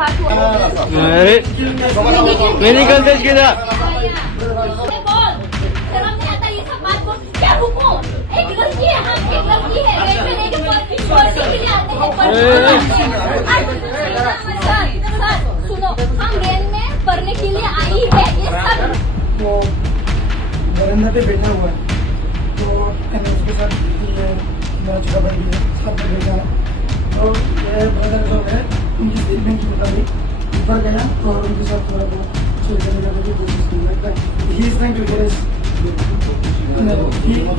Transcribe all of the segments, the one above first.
बात हुआ? अरे मैं निकलते इसके साथ। बोल, शर्म नहीं आता ये सब बात बोल? क्या रुको? एक लड़की है, हम एक लड़की है, रेलवे लेके पढ़ने के लिए आते हैं, सर, सुनो, हम रेल में पढ़ने के लिए आई है, ये सब वो बरंदा पे बैठा हुआ है, तो मैंने उसके साथ ये मेरा छोटा भाई भी है, साथ में बैठा है। तो ये ब्रदर जो है उनकी स्टेटमेंट के मुताबिक ऊपर गया और उनके साथ थोड़ा बहुत चिल करने का कोशिश की। He is trying to get us,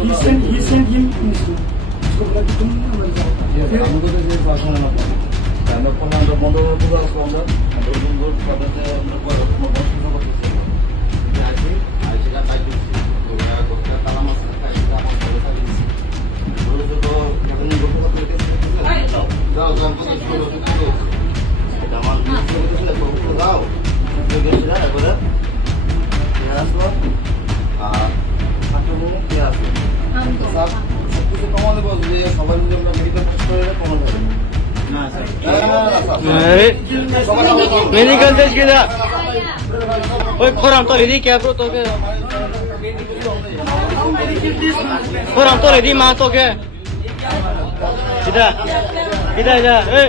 he sent him in school. उसको बोला कि तुम मर जाओ। फिर अरे मैं निकलते इसके साथ। ओए खोराम तो लेदी क्या ब्रो तो के? खोराम तो लेदी माँ तो के? इधर इधर इधर। ए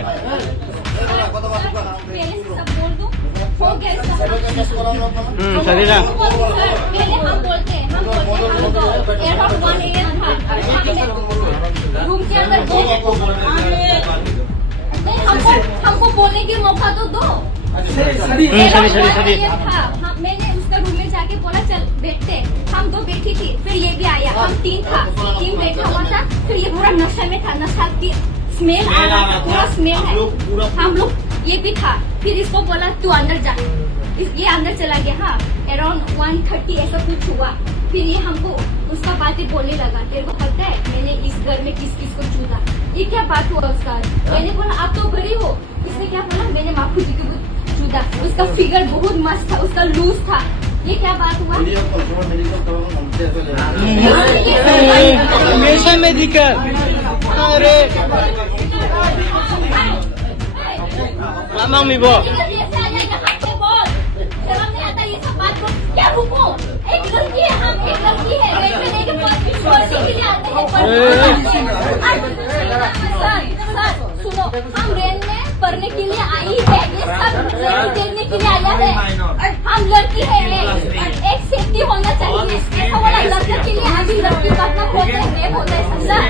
सही ना। पहले हम बोलते हैं, एयरपोर्ट 1 AM था, रूम के अंदर हमको बोलने की मौका तो दो। सही। मैंने उसका रूम में जाके बोला चल बैठते, हम 2 बैठी थी, फिर ये भी आया, हम 3 था, 3 बैठा हुआ था, फिर ये पूरा नशा में था, नशा की स्मेल आ रहा था, पूरा स्मेल है, हम लोग ये भी था। फिर इसको बोला तू अंदर जा, ये अंदर चला गया। हाँ, अराउंड 1:30 ऐसा कुछ हुआ। फिर ये हमको उसका बातें बोलने लगा, तेरे को पता है मैंने इस घर में किस किस को छूता, ये क्या बात हुआ उसका? मैंने बोला आप तो बड़ी हो। इसने क्या बोला? मैंने माफू जी को छूता, उसका फिगर बहुत मस्त था, उसका लूज था, ये क्या बात हुआ? हमेशा मेडिकल। अरे मामी वो क्या रुको? एक लड़की है, हम एक लड़की है, रेलवे लेके पढ़ने के लिए आते हैं, सर, सुनो, हम रेल में पढ़ने के लिए आई है, ये सब देखने के लिए आया है, हम लड़की है, एक सेफ्टी होना चाहिए। ऐसा वाला लड़के के लिए अभी लड़की का मतलब होता है, रेप होता है सर।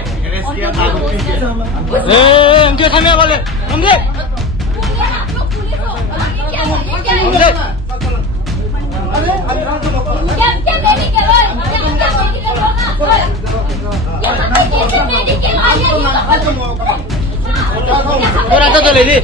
उनके सामने वाले हमने आप लोग पुलिस हो, क्या मेडिकल और आता तो लेदी।